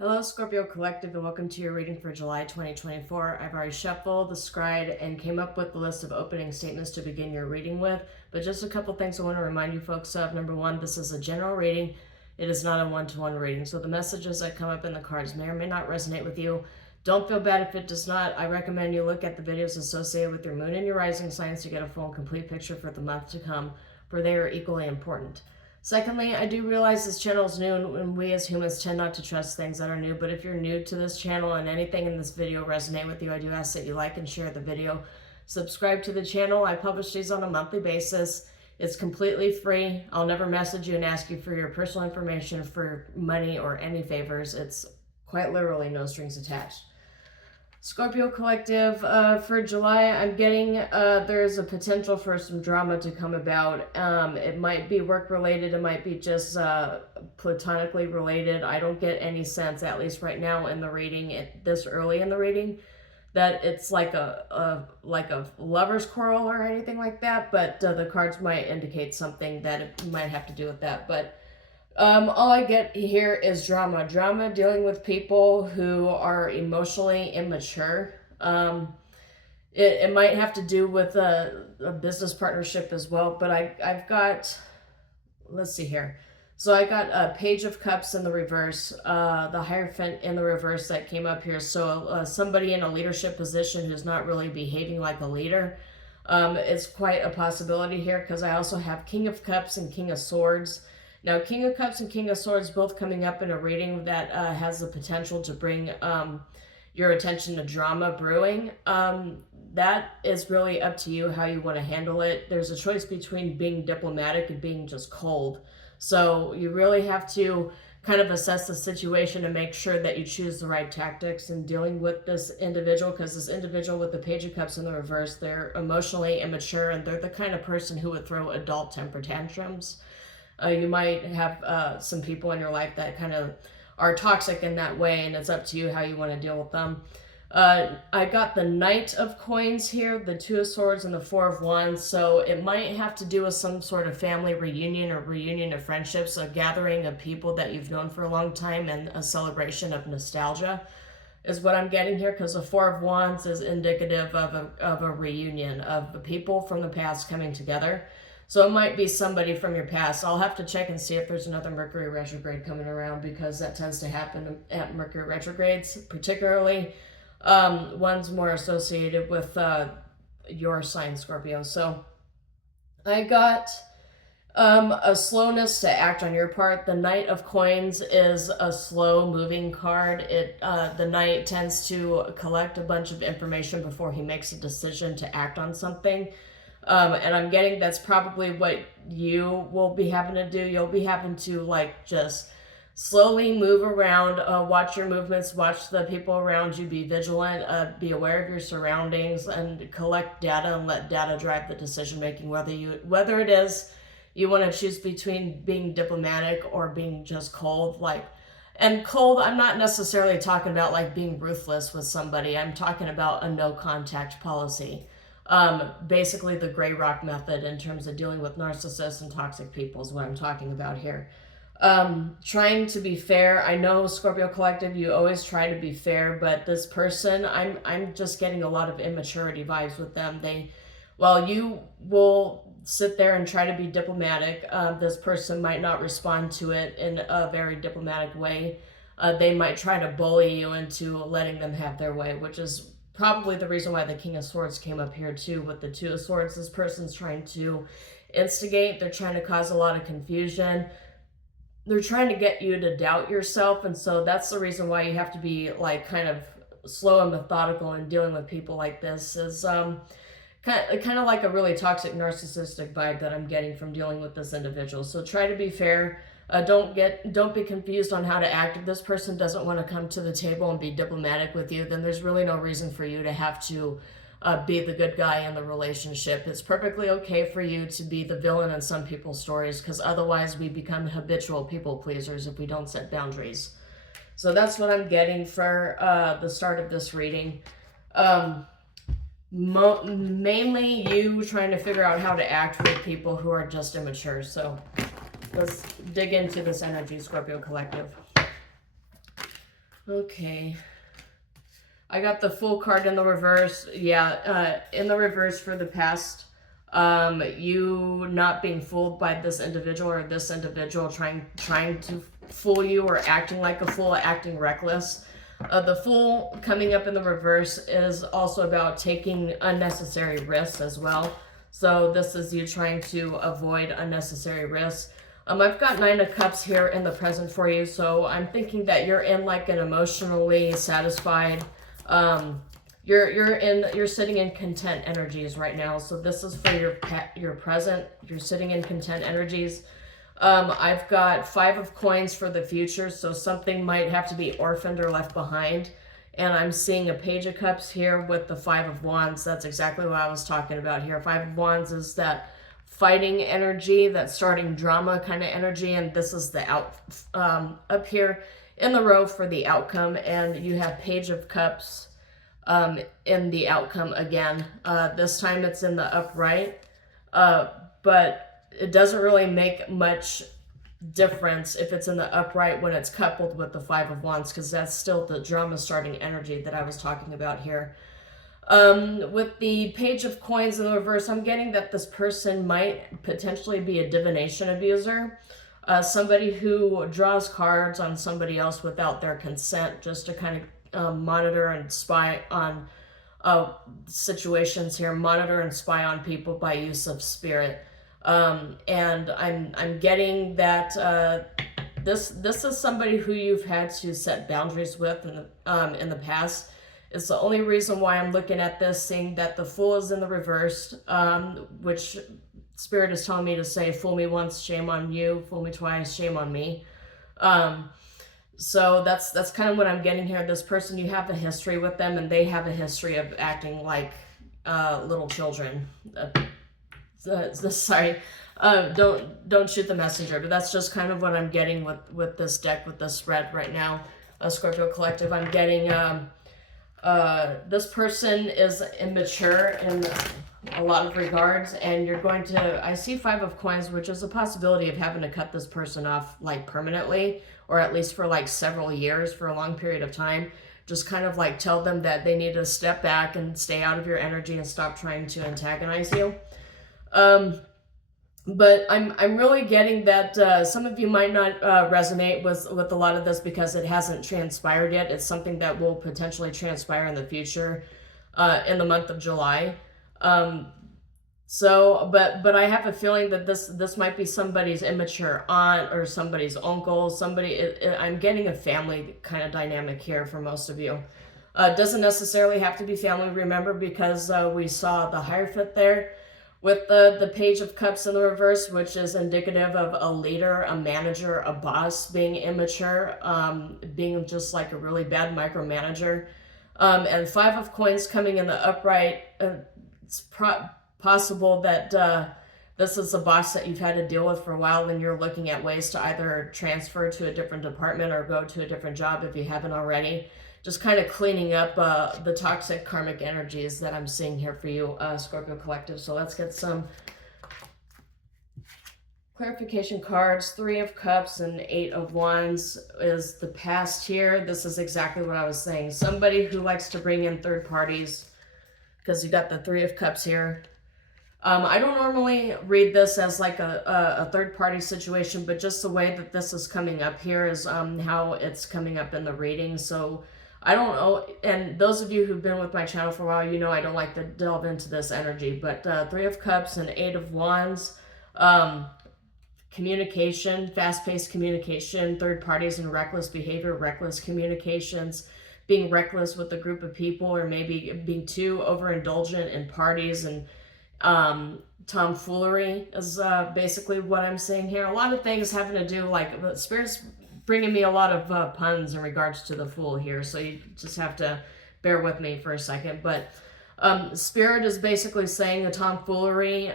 Hello, Scorpio Collective, and welcome to your reading for July 2024. I've already shuffled, scryed, and came up with the list of opening statements to begin your reading with. But just a couple things I want to remind you folks of. Number one, this is a general reading. It is not a one-to-one reading. So the messages that come up in the cards may or may not resonate with you. Don't feel bad if it does not. I recommend you look at the videos associated with your moon and your rising signs to get a full and complete picture for the month to come, for they are equally important. Secondly, I do realize this channel is new and we as humans tend not to trust things that are new, but if you're new to this channel and anything in this video resonate with you, I do ask that you like and share the video. Subscribe to the channel. I publish these on a monthly basis. It's completely free. I'll never message you and ask you for your personal information, for money, or any favors. It's quite literally no strings attached. Scorpio Collective, for July, I'm getting there's a potential for some drama to come about. It might be work-related. It might be just platonically related. I don't get any sense, at least right now in the reading, this early in the reading, that it's like a lover's quarrel or anything like that. But the cards might indicate something that it might have to do with that. But all I get here is drama. Drama dealing with people who are emotionally immature. It might have to do with a business partnership as well, but I've got, let's see here. So I got a Page of Cups in the reverse, the Hierophant in the reverse that came up here. So somebody in a leadership position who's not really behaving like a leader. It's quite a possibility here because I also have King of Cups and King of Swords. Now, King of Cups and King of Swords both coming up in a reading that has the potential to bring your attention to drama brewing. That is really up to you how you want to handle it. There's a choice between being diplomatic and being just cold. So you really have to kind of assess the situation and make sure that you choose the right tactics in dealing with this individual, because this individual with the Page of Cups in the reverse, they're emotionally immature and they're the kind of person who would throw adult temper tantrums. You might have some people in your life that kind of are toxic in that way, and it's up to you how you want to deal with them. I got the Knight of Coins here, the Two of Swords, and the Four of Wands, so it might have to do with some sort of family reunion or reunion of friendships, a gathering of people that you've known for a long time, and a celebration of nostalgia is what I'm getting here, because the Four of Wands is indicative of a reunion of the people from the past coming together. So it might be somebody from your past. I'll have to check and see if there's another Mercury retrograde coming around, because that tends to happen at Mercury retrogrades, particularly ones more associated with your sign, Scorpio. So I got a slowness to act on your part. The Knight of Coins is a slow moving card. The Knight tends to collect a bunch of information before he makes a decision to act on something. And I'm getting that's probably what you will be having to do. You'll be having to just slowly move around, watch your movements, watch the people around you, be vigilant, be aware of your surroundings, and collect data and let data drive the decision making, whether it is you want to choose between being diplomatic or being just cold. And cold, I'm not necessarily talking about being ruthless with somebody. I'm talking about a no contact policy. Basically the gray rock method in terms of dealing with narcissists and toxic people is what I'm talking about here. Trying to be fair. I know, Scorpio Collective, you always try to be fair, but this person, I'm just getting a lot of immaturity vibes with them. While you will sit there and try to be diplomatic, this person might not respond to it in a very diplomatic way. They might try to bully you into letting them have their way, which is probably the reason why the King of Swords came up here too with the Two of Swords. This person's trying to instigate. They're trying to cause a lot of confusion. They're trying to get you to doubt yourself. And so that's the reason why you have to be kind of slow and methodical in dealing with people like this. Is kind of like a really toxic narcissistic vibe that I'm getting from dealing with this individual. So try to be fair. Don't be confused on how to act. If this person doesn't want to come to the table and be diplomatic with you, then there's really no reason for you to have to be the good guy in the relationship. It's perfectly okay for you to be the villain in some people's stories, because otherwise we become habitual people pleasers if we don't set boundaries. So that's what I'm getting for the start of this reading. Mainly you trying to figure out how to act with people who are just immature. So let's dig into this energy, Scorpio Collective. Okay. I got the Fool card in the reverse. Yeah, in the reverse for the past. You not being fooled by this individual, or this individual trying to fool you, or acting like a fool, acting reckless. The Fool coming up in the reverse is also about taking unnecessary risks as well. So this is you trying to avoid unnecessary risks. I've got Nine of Cups here in the present for you, so I'm thinking that you're in like an emotionally satisfied, you're sitting in content energies right now. So this is for your present. You're sitting in content energies. I've got Five of Coins for the future, so something might have to be orphaned or left behind. And I'm seeing a Page of Cups here with the Five of Wands. That's exactly what I was talking about here. Five of Wands is that fighting energy, that starting drama kind of energy, and this is the up here in the row for the outcome. And you have Page of Cups in the outcome again. This time it's in the upright, but it doesn't really make much difference if it's in the upright when it's coupled with the Five of Wands, because that's still the drama starting energy that I was talking about here. With the Page of Coins in the reverse, I'm getting that this person might potentially be a divination abuser. Somebody who draws cards on somebody else without their consent, just to kind of monitor and spy on situations here, monitor and spy on people by use of spirit. And I'm getting that this is somebody who you've had to set boundaries with in the past. It's the only reason why I'm looking at this, seeing that the Fool is in the reverse, which Spirit is telling me to say, fool me once, shame on you, fool me twice, shame on me. So that's kind of what I'm getting here. This person, you have a history with them, and they have a history of acting like little children. Sorry, don't shoot the messenger, but that's just kind of what I'm getting with this deck, with this spread right now, Scorpio Collective. I'm getting this person is immature in a lot of regards, and you're going to, I see Five of Coins, which is a possibility of having to cut this person off like permanently, or at least for like several years, for a long period of time. Just kind of like tell them that they need to step back and stay out of your energy and stop trying to antagonize you. But I'm really getting that some of you might not resonate with a lot of this because it hasn't transpired yet. It's something that will potentially transpire in the future, in the month of July. But I have a feeling that this might be somebody's immature aunt or somebody's uncle. I'm getting a family kind of dynamic here for most of you. Doesn't necessarily have to be family, remember, because we saw the Hierophant there with the Page of Cups in the reverse, which is indicative of a leader, a manager, a boss being immature, being just like a really bad micromanager. And Five of Coins coming in the upright, it's possible that this is a boss that you've had to deal with for a while, and you're looking at ways to either transfer to a different department or go to a different job if you haven't already. Just kind of cleaning up the toxic karmic energies that I'm seeing here for you, Scorpio Collective. So let's get some clarification cards. Three of Cups and Eight of Wands is the past here. This is exactly what I was saying. Somebody who likes to bring in third parties, because you got the Three of Cups here. I don't normally read this as like a third-party situation, but just the way that this is coming up here is how it's coming up in the reading. So I don't know, and those of you who've been with my channel for a while, you know I don't like to delve into this energy, but Three of Cups and Eight of Wands, communication, fast-paced communication, third parties and reckless behavior, reckless communications, being reckless with a group of people, or maybe being too overindulgent in parties, and tomfoolery is basically what I'm saying here. A lot of things having to do, like, Spirit's bringing me a lot of puns in regards to the Fool here, so you just have to bear with me for a second. But Spirit is basically saying the tomfoolery,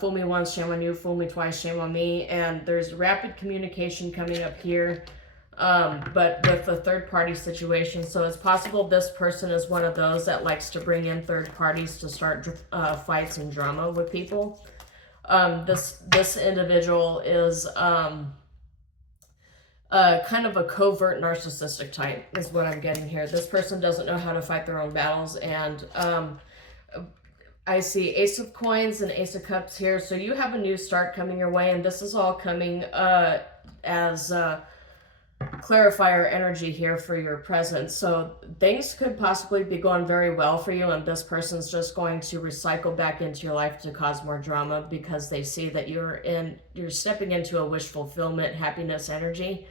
fool me once, shame on you, fool me twice, shame on me, and there's rapid communication coming up here, but with a third-party situation. So it's possible this person is one of those that likes to bring in third parties to start fights and drama with people. This individual is kind of a covert narcissistic type is what I'm getting here. This person doesn't know how to fight their own battles, and I see Ace of Coins and Ace of Cups here. So you have a new start coming your way, and this is all coming as clarifier energy here for your present. So things could possibly be going very well for you, and this person's just going to recycle back into your life to cause more drama because they see that you're stepping into a wish fulfillment, happiness energy.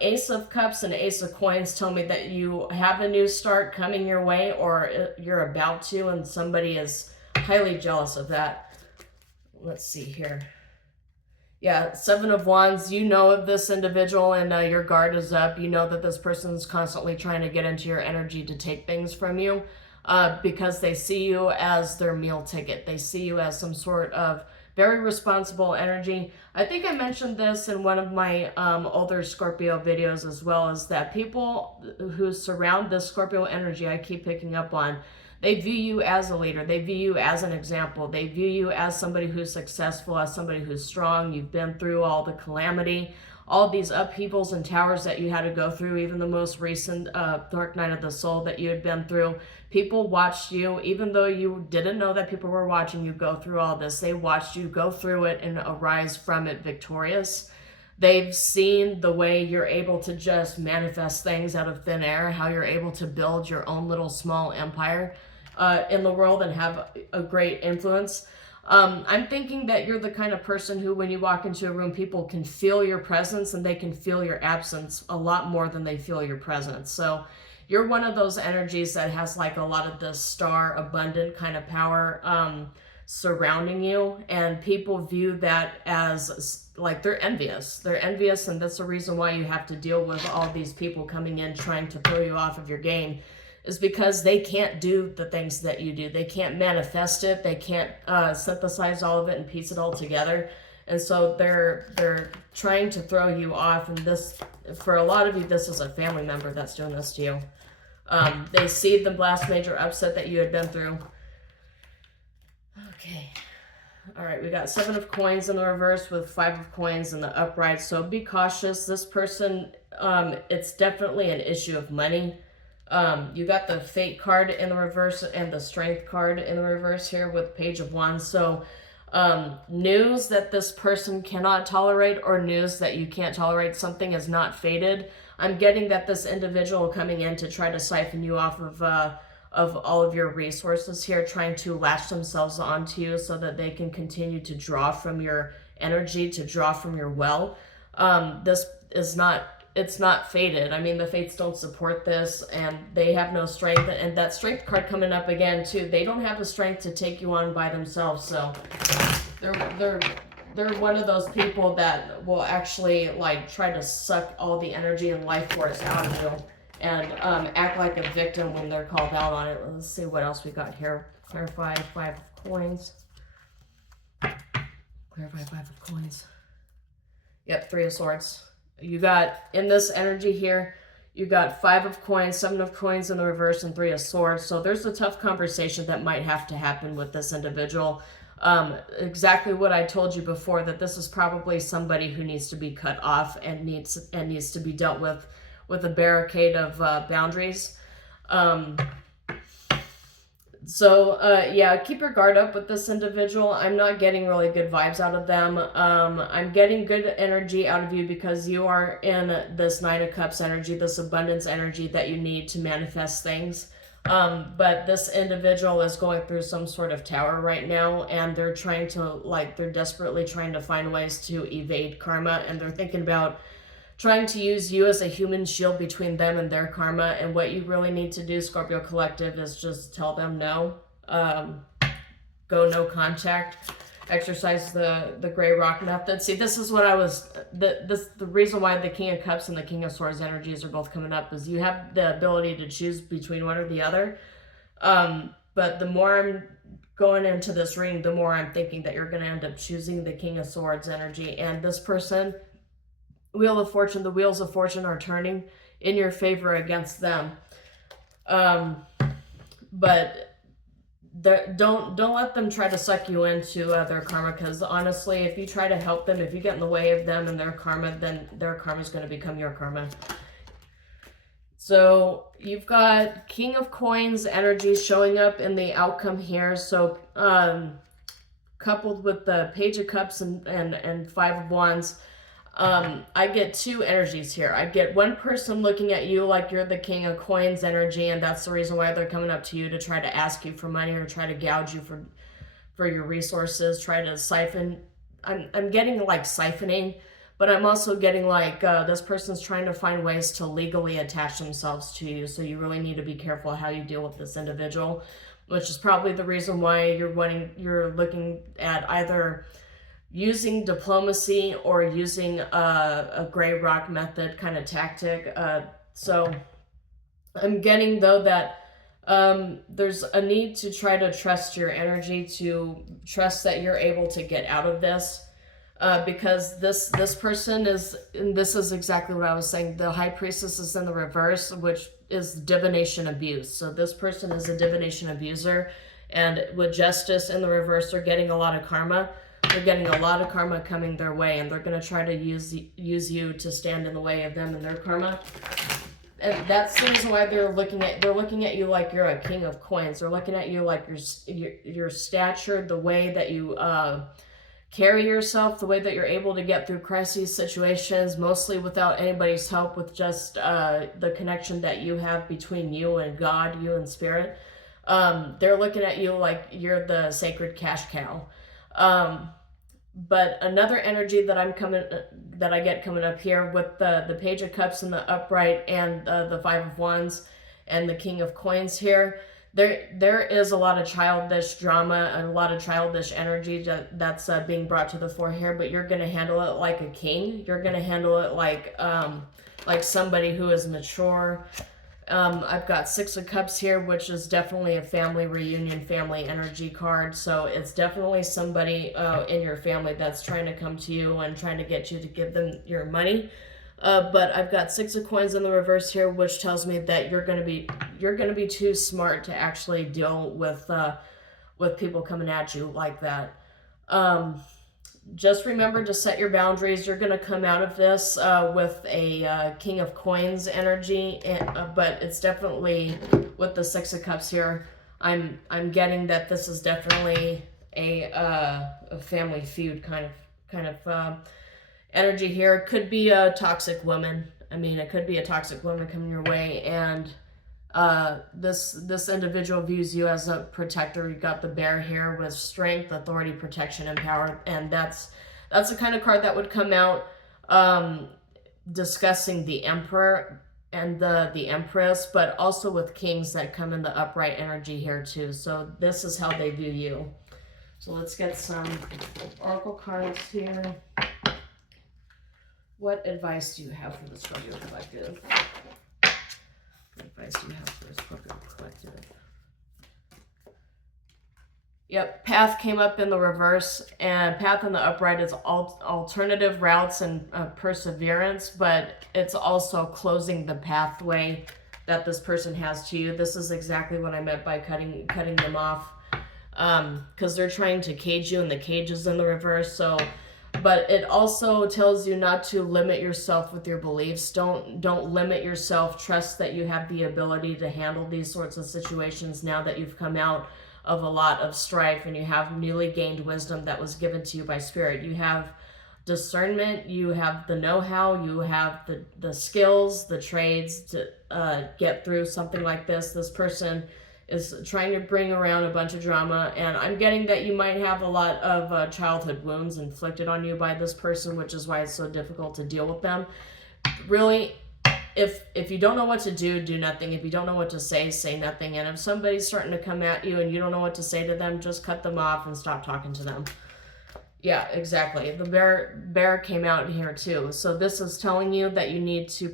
Ace of Cups and Ace of Coins tell me that you have a new start coming your way, or you're about to, and somebody is highly jealous of that. Let's see here. Yeah, Seven of Wands, you know of this individual, and your guard is up. You know that this person's constantly trying to get into your energy to take things from you because they see you as their meal ticket. They see you as some sort of very responsible energy. I think I mentioned this in one of my older Scorpio videos as well, is that people who surround this Scorpio energy I keep picking up on, they view you as a leader. They view you as an example. They view you as somebody who's successful, as somebody who's strong. You've been through all the calamity, all these upheavals and towers that you had to go through, even the most recent dark night of the soul that you had been through. People watched you, even though you didn't know that people were watching you go through all this. They watched you go through it and arise from it victorious. They've seen the way you're able to just manifest things out of thin air, how you're able to build your own little small empire in the world and have a great influence. I'm thinking that you're the kind of person who, when you walk into a room, people can feel your presence and they can feel your absence a lot more than they feel your presence. So you're one of those energies that has like a lot of this star abundant kind of power surrounding you, and people view that as like they're envious. They're envious, and that's the reason why you have to deal with all these people coming in trying to throw you off of your game, is because they can't do the things that you do. They can't manifest it. They can't synthesize all of it and piece it all together. And so they're trying to throw you off. And this, for a lot of you, this is a family member that's doing this to you. They see the last major upset that you had been through. Okay. All right, we got Seven of Coins in the reverse with Five of Coins in the upright. So be cautious. This person, it's definitely an issue of money. You got the Fate card in the reverse and the Strength card in the reverse here with Page of Wands. So news that this person cannot tolerate, or news that you can't tolerate something, is not fated. I'm getting that this individual coming in to try to siphon you off of all of your resources here, trying to latch themselves onto you so that they can continue to draw from your energy, to draw from your well. This is not, it's not fated. I mean, the fates don't support this, and they have no strength. And that Strength card coming up again too, they don't have the strength to take you on by themselves. So they're one of those people that will actually like try to suck all the energy and life force out of you, and act like a victim when they're called out on it. Let's see what else we got here. Clarify Five of Coins. Clarify Five of Coins. Yep, Three of Swords. You got, in this energy here, you got Five of Coins, Seven of Coins in the reverse, and Three of Swords. So there's a tough conversation that might have to happen with this individual. Exactly what I told you before, that this is probably somebody who needs to be cut off and needs to be dealt with a barricade of boundaries. Yeah, keep your guard up with this individual. I'm not getting really good vibes out of them. I'm getting good energy out of you because you are in this Nine of Cups energy, this abundance energy that you need to manifest things. But this individual is going through some sort of tower right now, and they're trying to, they're desperately trying to find ways to evade karma, and they're thinking about trying to use you as a human shield between them and their karma. And what you really need to do, Scorpio Collective, is just tell them no. Go no contact. Exercise the gray rock method. See, this is what I was, the reason why the King of Cups and the King of Swords energies are both coming up is you have the ability to choose between one or the other. But the more I'm going into this reading, the more I'm thinking that you're going to end up choosing the King of Swords energy. And this person, Wheel of Fortune, the wheels of fortune are turning in your favor against them. But don't let them try to suck you into their karma, because honestly, if you try to help them, if you get in the way of them and their karma, then their karma is going to become your karma. So you've got King of Coins energy showing up in the outcome here. So coupled with the Page of Cups and Five of Wands, I get two energies here. I get one person looking at you like you're the King of Coins energy, and that's the reason why they're coming up to you to try to ask you for money or try to gouge you for your resources, try to siphon. I'm getting like siphoning, but I'm also getting like this person's trying to find ways to legally attach themselves to you. So you really need to be careful how you deal with this individual, which is probably the reason why you're looking at either using diplomacy or using a gray rock method kind of tactic. So I'm getting though that there's a need to try to trust your energy, to trust that you're able to get out of this. Because this person is, and this is exactly what I was saying, the High Priestess is in the reverse, which is divination abuse. So this person is a divination abuser, and with Justice in the reverse, they're getting a lot of karma. They're getting a lot of karma coming their way, and they're going to try to use you to stand in the way of them and their karma. And that's the reason why they're looking at you like you're a King of Coins. They're looking at you like your stature, the way that you carry yourself, the way that you're able to get through crisis situations, mostly without anybody's help, with just the connection that you have between you and God, you and Spirit. They're looking at you like you're the sacred cash cow. But another energy that I get coming up here with the Page of Cups in the upright and the Five of Wands and the King of Coins here, there is a lot of childish drama and a lot of childish energy that's being brought to the fore here, but you're going to handle it like a king. You're going to handle it like somebody who is mature. I've got Six of Cups here, which is definitely a family reunion, family energy card. So it's definitely somebody in your family that's trying to come to you and trying to get you to give them your money. But I've got Six of Coins in the reverse here, which tells me that you're gonna be too smart to actually deal with people coming at you like that. Just remember to set your boundaries. You're gonna come out of this with a King of Coins energy, but it's definitely with the Six of Cups here. I'm getting that this is definitely a family feud kind of energy here. It could be a toxic woman. I mean, it could be a toxic woman coming your way, and this individual views you as a protector. You got the Bear here with strength, authority, protection, and power, and that's the kind of card that would come out discussing the Emperor and the Empress, but also with kings that come in the upright energy here too. So this is how they view you. So let's get some oracle cards here. What advice do you have for the Scorpio Collective? What advice do you have for the Scorpio Collective? Yep, Path came up in the reverse, and Path in the upright is alternative routes and perseverance, but it's also closing the pathway that this person has to you. This is exactly what I meant by cutting them off, because they're trying to cage you, and the cage is in the reverse. So, but it also tells you not to limit yourself with your beliefs. Don't limit yourself. Trust that you have the ability to handle these sorts of situations now that you've come out of a lot of strife and you have newly gained wisdom that was given to you by Spirit. You have discernment, you have the know-how, you have the skills, the trades to get through something like this. This person is trying to bring around a bunch of drama, and I'm getting that you might have a lot of childhood wounds inflicted on you by this person, which is why it's so difficult to deal with them. Really, if you don't know what to do, do nothing. If you don't know what to say, say nothing. And if somebody's starting to come at you and you don't know what to say to them, just cut them off and stop talking to them. Yeah, exactly. The bear came out here too. So this is telling you that you need to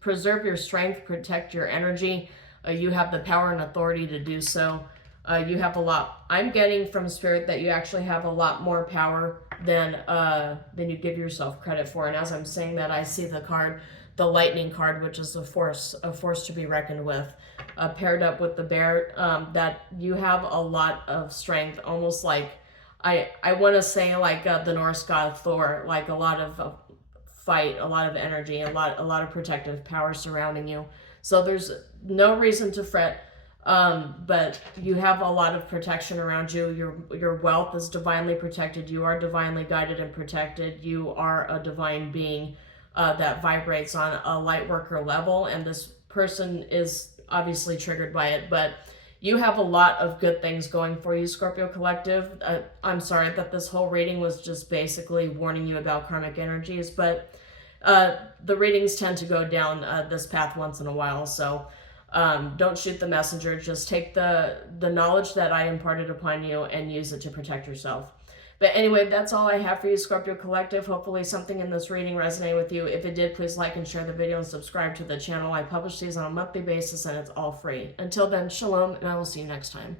preserve your strength, protect your energy. You have the power and authority to do so. You have a lot. I'm getting from Spirit that you actually have a lot more power than you give yourself credit for. And as I'm saying that, I see the card, the lightning card, which is a force to be reckoned with, paired up with the bear, that you have a lot of strength, almost like, I want to say like the Norse god Thor, like a lot of fight, a lot of energy, a lot of protective power surrounding you. So there's no reason to fret. But you have a lot of protection around you. Your wealth is divinely protected. You are divinely guided and protected. You are a divine being that vibrates on a light worker level, and this person is obviously triggered by it, but you have a lot of good things going for you, Scorpio Collective. I'm sorry that this whole reading was just basically warning you about karmic energies, but the readings tend to go down this path once in a while, so don't shoot the messenger. Just take the knowledge that I imparted upon you and use it to protect yourself. But anyway, that's all I have for you, Scorpio Collective. Hopefully something in this reading resonated with you. If it did, please like and share the video and subscribe to the channel. I publish these on a monthly basis and it's all free. Until then, shalom, and I will see you next time.